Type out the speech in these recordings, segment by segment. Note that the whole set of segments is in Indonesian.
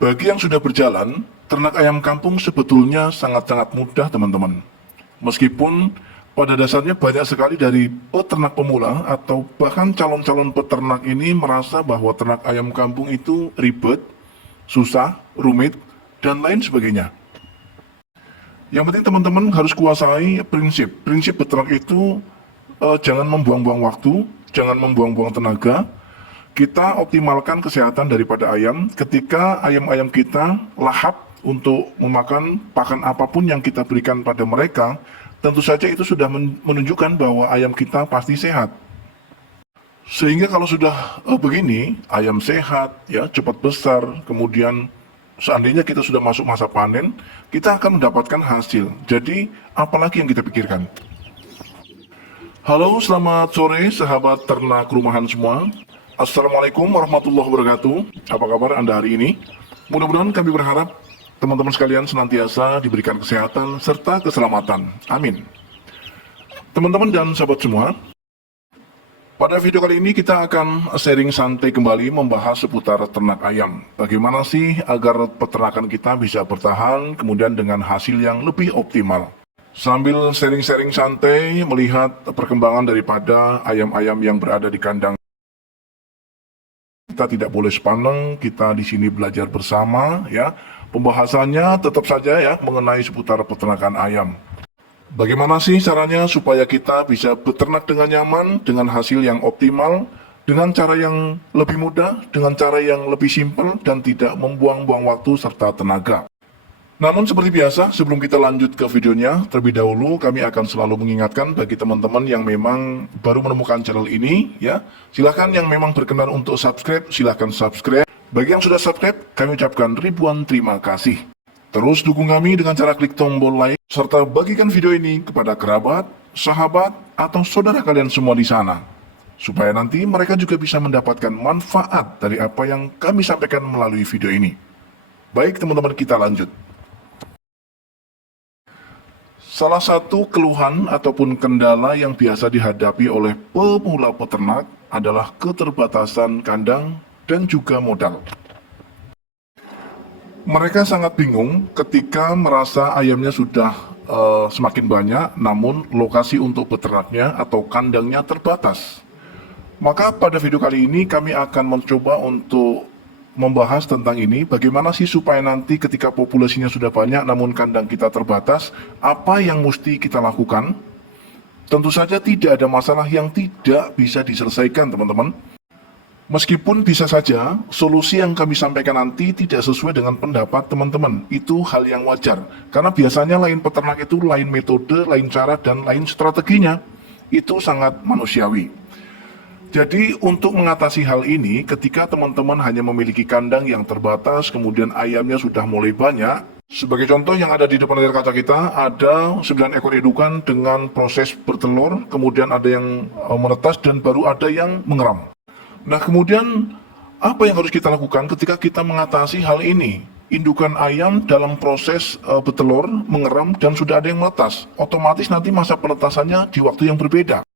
Bagi yang sudah berjalan, ternak ayam kampung sebetulnya sangat-sangat mudah teman-teman. Meskipun pada dasarnya banyak sekali dari peternak pemula atau bahkan calon-calon peternak ini merasa bahwa ternak ayam kampung itu ribet, susah, rumit, dan lain sebagainya. Yang penting teman-teman harus kuasai prinsip beternak itu, jangan membuang-buang waktu, jangan membuang-buang tenaga. Kita optimalkan kesehatan daripada ayam ketika ayam-ayam kita lahap untuk memakan pakan apapun yang kita berikan pada mereka. Tentu saja itu sudah menunjukkan bahwa ayam kita pasti sehat. Sehingga kalau sudah begini, ayam sehat, ya cepat besar, kemudian seandainya kita sudah masuk masa panen, kita akan mendapatkan hasil. Jadi, apalagi yang kita pikirkan? Halo, selamat sore sahabat ternak rumahan semua. Assalamualaikum warahmatullahi wabarakatuh. Apa kabar Anda hari ini? Mudah-mudahan kami berharap teman-teman sekalian senantiasa diberikan kesehatan serta keselamatan. Amin. Teman-teman dan sahabat semua, pada video kali ini kita akan sharing santai kembali membahas seputar ternak ayam. Bagaimana sih agar peternakan kita bisa bertahan kemudian dengan hasil yang lebih optimal. Sambil sharing-sharing santai melihat perkembangan daripada ayam-ayam yang berada di kandang. Kita tidak boleh sepaneng, kita di sini belajar bersama ya. Pembahasannya tetap saja ya mengenai seputar peternakan ayam. Bagaimana sih caranya supaya kita bisa beternak dengan nyaman, dengan hasil yang optimal, dengan cara yang lebih mudah, dengan cara yang lebih simpel dan tidak membuang-buang waktu serta tenaga. Namun seperti biasa, sebelum kita lanjut ke videonya, terlebih dahulu kami akan selalu mengingatkan bagi teman-teman yang memang baru menemukan channel ini, ya, silahkan yang memang berkenan untuk subscribe, silahkan subscribe. Bagi yang sudah subscribe, kami ucapkan ribuan terima kasih. Terus dukung kami dengan cara klik tombol like, serta bagikan video ini kepada kerabat, sahabat, atau saudara kalian semua di sana. Supaya nanti mereka juga bisa mendapatkan manfaat dari apa yang kami sampaikan melalui video ini. Baik teman-teman, kita lanjut. Salah satu keluhan ataupun kendala yang biasa dihadapi oleh pemula peternak adalah keterbatasan kandang dan juga modal. Mereka sangat bingung ketika merasa ayamnya sudah semakin banyak, namun lokasi untuk peternaknya atau kandangnya terbatas. Maka pada video kali ini kami akan mencoba untuk membahas tentang ini, bagaimana sih supaya nanti ketika populasinya sudah banyak namun kandang kita terbatas, apa yang mesti kita lakukan? Tentu saja tidak ada masalah yang tidak bisa diselesaikan teman-teman. Meskipun bisa saja solusi yang kami sampaikan nanti tidak sesuai dengan pendapat teman-teman, itu hal yang wajar. Karena biasanya lain peternak itu lain metode, lain cara, dan lain strateginya. Itu sangat manusiawi. Jadi untuk mengatasi hal ini, ketika teman-teman hanya memiliki kandang yang terbatas, kemudian ayamnya sudah mulai banyak, sebagai contoh yang ada di depan layar kaca kita, ada 9 ekor indukan dengan proses bertelur, kemudian ada yang menetas dan baru ada yang mengeram. Nah kemudian apa yang harus kita lakukan ketika kita mengatasi hal ini? Indukan ayam dalam proses bertelur, mengeram, dan sudah ada yang menetas. Otomatis nanti masa penetasannya di waktu yang berbeda.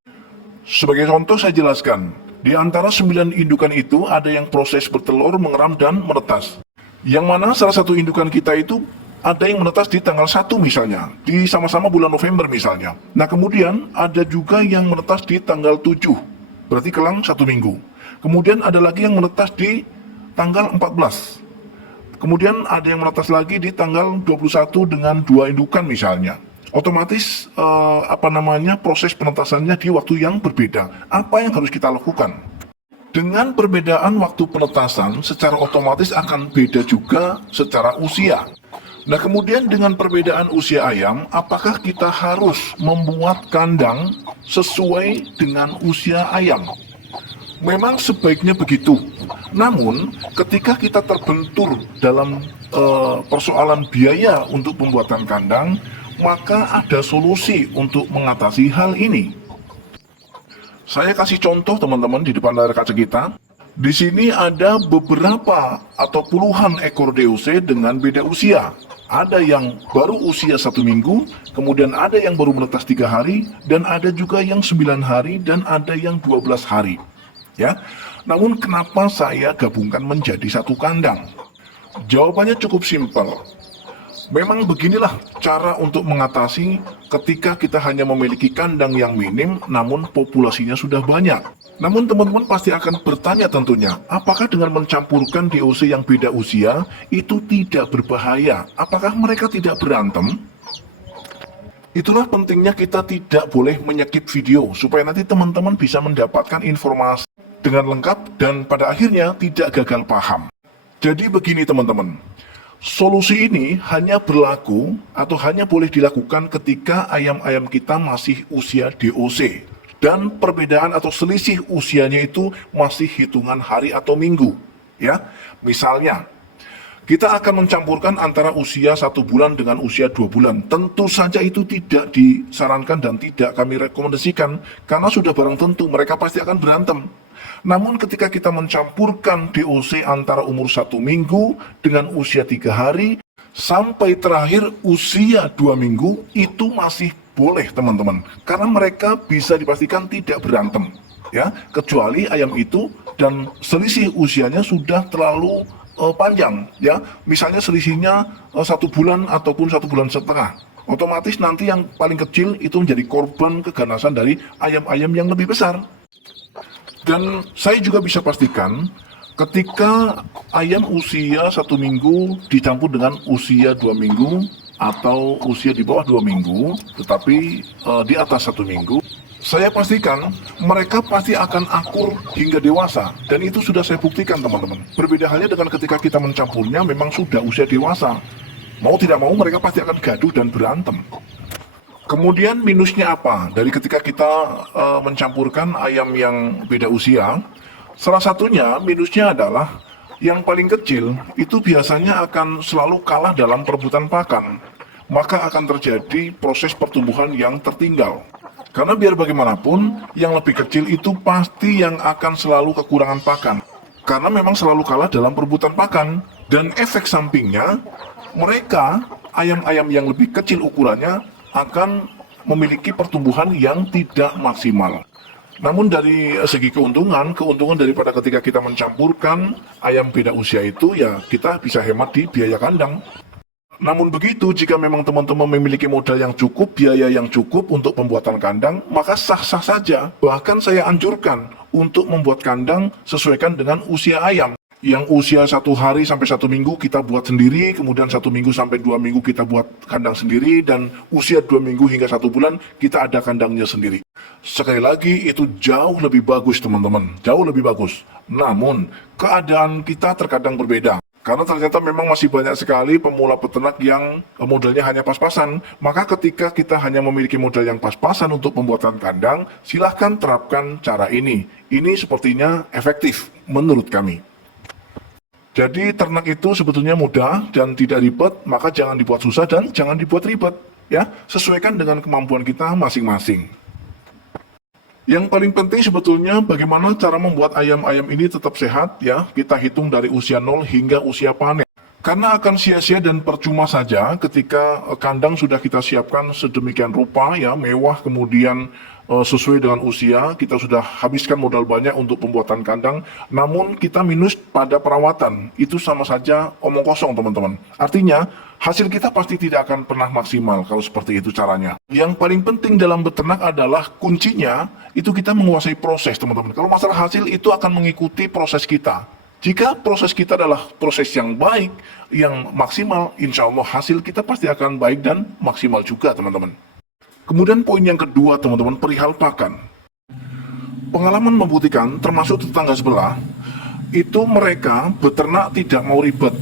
Sebagai contoh saya jelaskan, di antara 9 indukan itu ada yang proses bertelur, mengeram, dan menetas. Yang mana salah satu indukan kita itu ada yang menetas di tanggal 1 misalnya, di sama-sama bulan November misalnya. Nah kemudian ada juga yang menetas di tanggal 7, berarti kelang 1 minggu. Kemudian ada lagi yang menetas di tanggal 14. Kemudian ada yang menetas lagi di tanggal 21 dengan 2 indukan misalnya. Otomatis proses penetasannya di waktu yang berbeda. Apa yang harus kita lakukan? Dengan perbedaan waktu penetasan, secara otomatis akan beda juga secara usia. Nah kemudian dengan perbedaan usia ayam, apakah kita harus membuat kandang sesuai dengan usia ayam? Memang sebaiknya begitu. Namun ketika kita terbentur dalam persoalan biaya untuk pembuatan kandang, maka ada solusi untuk mengatasi hal ini. Saya kasih contoh teman-teman di depan layar kaca kita. Di sini ada beberapa atau puluhan ekor DOC dengan beda usia. Ada yang baru usia 1 minggu, kemudian ada yang baru menetas 3 hari, dan ada juga yang 9 hari, dan ada yang 12 hari. Ya, namun kenapa saya gabungkan menjadi satu kandang? Jawabannya cukup simpel. Memang beginilah cara untuk mengatasi ketika kita hanya memiliki kandang yang minim namun populasinya sudah banyak. Namun teman-teman pasti akan bertanya tentunya, apakah dengan mencampurkan DOC yang beda usia itu tidak berbahaya? Apakah mereka tidak berantem? Itulah pentingnya kita tidak boleh menyekip video supaya nanti teman-teman bisa mendapatkan informasi dengan lengkap dan pada akhirnya tidak gagal paham. Jadi begini teman-teman, solusi ini hanya berlaku atau hanya boleh dilakukan ketika ayam-ayam kita masih usia DOC. Dan perbedaan atau selisih usianya itu masih hitungan hari atau minggu. Ya, misalnya, kita akan mencampurkan antara usia 1 bulan dengan usia 2 bulan. Tentu saja itu tidak disarankan dan tidak kami rekomendasikan, karena sudah barang tentu mereka pasti akan berantem. Namun ketika kita mencampurkan DOC antara umur 1 minggu dengan usia 3 hari, sampai terakhir usia 2 minggu, itu masih boleh teman-teman. Karena mereka bisa dipastikan tidak berantem. Ya, kecuali ayam itu dan selisih usianya sudah terlalu panjang. Ya, misalnya selisihnya 1 bulan ataupun 1 bulan setengah. Otomatis nanti yang paling kecil itu menjadi korban keganasan dari ayam-ayam yang lebih besar. Dan saya juga bisa pastikan ketika ayam usia 1 minggu dicampur dengan usia 2 minggu atau usia di bawah 2 minggu tetapi di atas 1 minggu, saya pastikan mereka pasti akan akur hingga dewasa. Dan itu sudah saya buktikan teman-teman. Berbeda halnya dengan ketika kita mencampurnya memang sudah usia dewasa. Mau tidak mau mereka pasti akan gaduh dan berantem. Kemudian minusnya apa dari ketika kita mencampurkan ayam yang beda usia? Salah satunya minusnya adalah yang paling kecil itu biasanya akan selalu kalah dalam perebutan pakan. Maka akan terjadi proses pertumbuhan yang tertinggal. Karena biar bagaimanapun, yang lebih kecil itu pasti yang akan selalu kekurangan pakan. Karena memang selalu kalah dalam perebutan pakan. Dan efek sampingnya, mereka, ayam-ayam yang lebih kecil ukurannya, akan memiliki pertumbuhan yang tidak maksimal. Namun dari segi keuntungan daripada ketika kita mencampurkan ayam beda usia itu, ya kita bisa hemat di biaya kandang. Namun begitu, jika memang teman-teman memiliki modal yang cukup, biaya yang cukup untuk pembuatan kandang, maka sah-sah saja. Bahkan saya anjurkan untuk membuat kandang sesuaikan dengan usia ayam. Yang usia 1 hari sampai 1 minggu kita buat sendiri, kemudian 1 minggu sampai 2 minggu kita buat kandang sendiri, dan usia 2 minggu hingga 1 bulan kita ada kandangnya sendiri. Sekali lagi, itu jauh lebih bagus teman-teman, jauh lebih bagus. Namun, keadaan kita terkadang berbeda. Karena ternyata memang masih banyak sekali pemula peternak yang modalnya hanya pas-pasan. Maka ketika kita hanya memiliki modal yang pas-pasan untuk pembuatan kandang, silahkan terapkan cara ini. Ini sepertinya efektif menurut kami. Jadi ternak itu sebetulnya mudah dan tidak ribet, maka jangan dibuat susah dan jangan dibuat ribet. Ya, sesuaikan dengan kemampuan kita masing-masing. Yang paling penting sebetulnya bagaimana cara membuat ayam-ayam ini tetap sehat, ya. Kita hitung dari usia 0 hingga usia panen. Karena akan sia-sia dan percuma saja ketika kandang sudah kita siapkan sedemikian rupa, ya, mewah, kemudian sesuai dengan usia, kita sudah habiskan modal banyak untuk pembuatan kandang, namun kita minus pada perawatan. Itu sama saja omong kosong teman-teman. Artinya, hasil kita pasti tidak akan pernah maksimal kalau seperti itu caranya. Yang paling penting dalam beternak adalah kuncinya, itu kita menguasai proses teman-teman. Kalau masalah hasil itu akan mengikuti proses kita. Jika proses kita adalah proses yang baik, yang maksimal, insya Allah hasil kita pasti akan baik dan maksimal juga teman-teman. Kemudian poin yang kedua teman-teman, perihal pakan. Pengalaman membuktikan, termasuk tetangga sebelah, itu mereka beternak tidak mau ribet.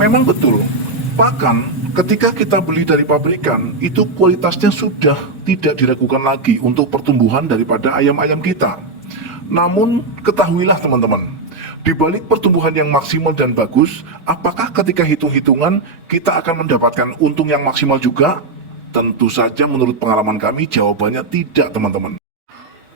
Memang betul, pakan ketika kita beli dari pabrikan, itu kualitasnya sudah tidak diragukan lagi untuk pertumbuhan daripada ayam-ayam kita. Namun ketahuilah teman-teman, di balik pertumbuhan yang maksimal dan bagus, apakah ketika hitung-hitungan kita akan mendapatkan untung yang maksimal juga? Tentu saja menurut pengalaman kami jawabannya tidak teman-teman.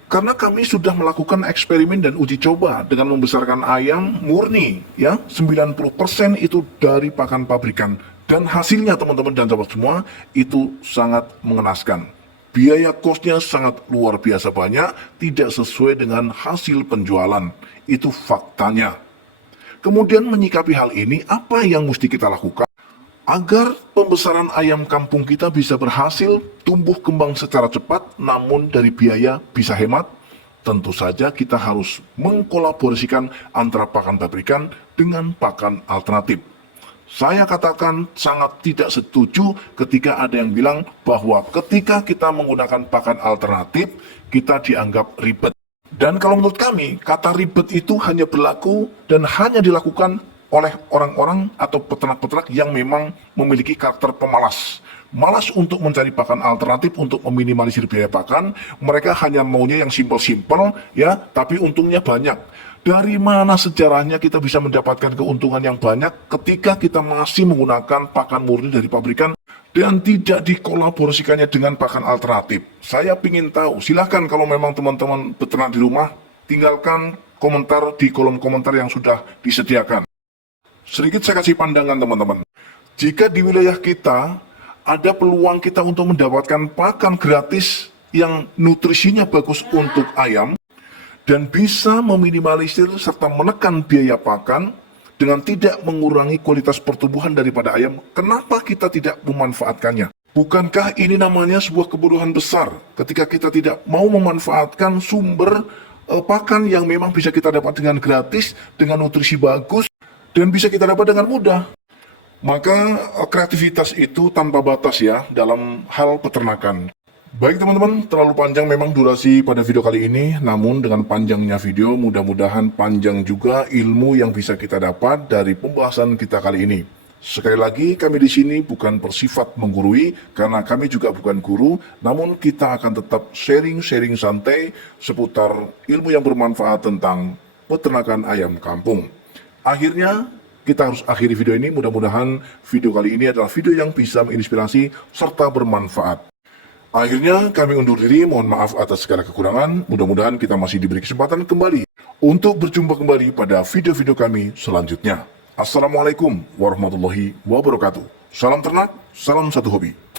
Karena kami sudah melakukan eksperimen dan uji coba dengan membesarkan ayam murni, ya, 90% itu dari pakan pabrikan. Dan hasilnya teman-teman dan sahabat semua itu sangat mengenaskan. Biaya kosnya sangat luar biasa banyak, tidak sesuai dengan hasil penjualan. Itu faktanya. Kemudian menyikapi hal ini, apa yang mesti kita lakukan agar pembesaran ayam kampung kita bisa berhasil tumbuh kembang secara cepat, namun dari biaya bisa hemat? Tentu saja kita harus mengkolaborasikan antara pakan pabrikan dengan pakan alternatif. Saya katakan sangat tidak setuju ketika ada yang bilang bahwa ketika kita menggunakan pakan alternatif, kita dianggap ribet. Dan kalau menurut kami, kata ribet itu hanya berlaku dan hanya dilakukan oleh orang-orang atau peternak-peternak yang memang memiliki karakter pemalas. Malas untuk mencari pakan alternatif untuk meminimalisir biaya pakan. Mereka hanya maunya yang simpel-simpel, ya, tapi untungnya banyak. Dari mana sejarahnya kita bisa mendapatkan keuntungan yang banyak ketika kita masih menggunakan pakan murni dari pabrikan dan tidak dikolaborasikannya dengan pakan alternatif? Saya ingin tahu, silahkan kalau memang teman-teman peternak di rumah, tinggalkan komentar di kolom komentar yang sudah disediakan. Sedikit saya kasih pandangan teman-teman. Jika di wilayah kita ada peluang kita untuk mendapatkan pakan gratis yang nutrisinya bagus untuk ayam dan bisa meminimalisir serta menekan biaya pakan dengan tidak mengurangi kualitas pertumbuhan daripada ayam, kenapa kita tidak memanfaatkannya? Bukankah ini namanya sebuah kebodohan besar ketika kita tidak mau memanfaatkan sumber pakan yang memang bisa kita dapat dengan gratis, dengan nutrisi bagus, dan bisa kita dapat dengan mudah? Maka kreativitas itu tanpa batas ya dalam hal peternakan. Baik teman-teman, terlalu panjang memang durasi pada video kali ini, namun dengan panjangnya video mudah-mudahan panjang juga ilmu yang bisa kita dapat dari pembahasan kita kali ini. Sekali lagi, kami di sini bukan bersifat menggurui karena kami juga bukan guru, namun kita akan tetap sharing-sharing santai seputar ilmu yang bermanfaat tentang peternakan ayam kampung. Akhirnya, kita harus akhiri video ini. Mudah-mudahan video kali ini adalah video yang bisa menginspirasi serta bermanfaat. Akhirnya kami undur diri, mohon maaf atas segala kekurangan. Mudah-mudahan kita masih diberi kesempatan kembali untuk berjumpa kembali pada video-video kami selanjutnya. Assalamualaikum warahmatullahi wabarakatuh. Salam ternak, salam satu hobi.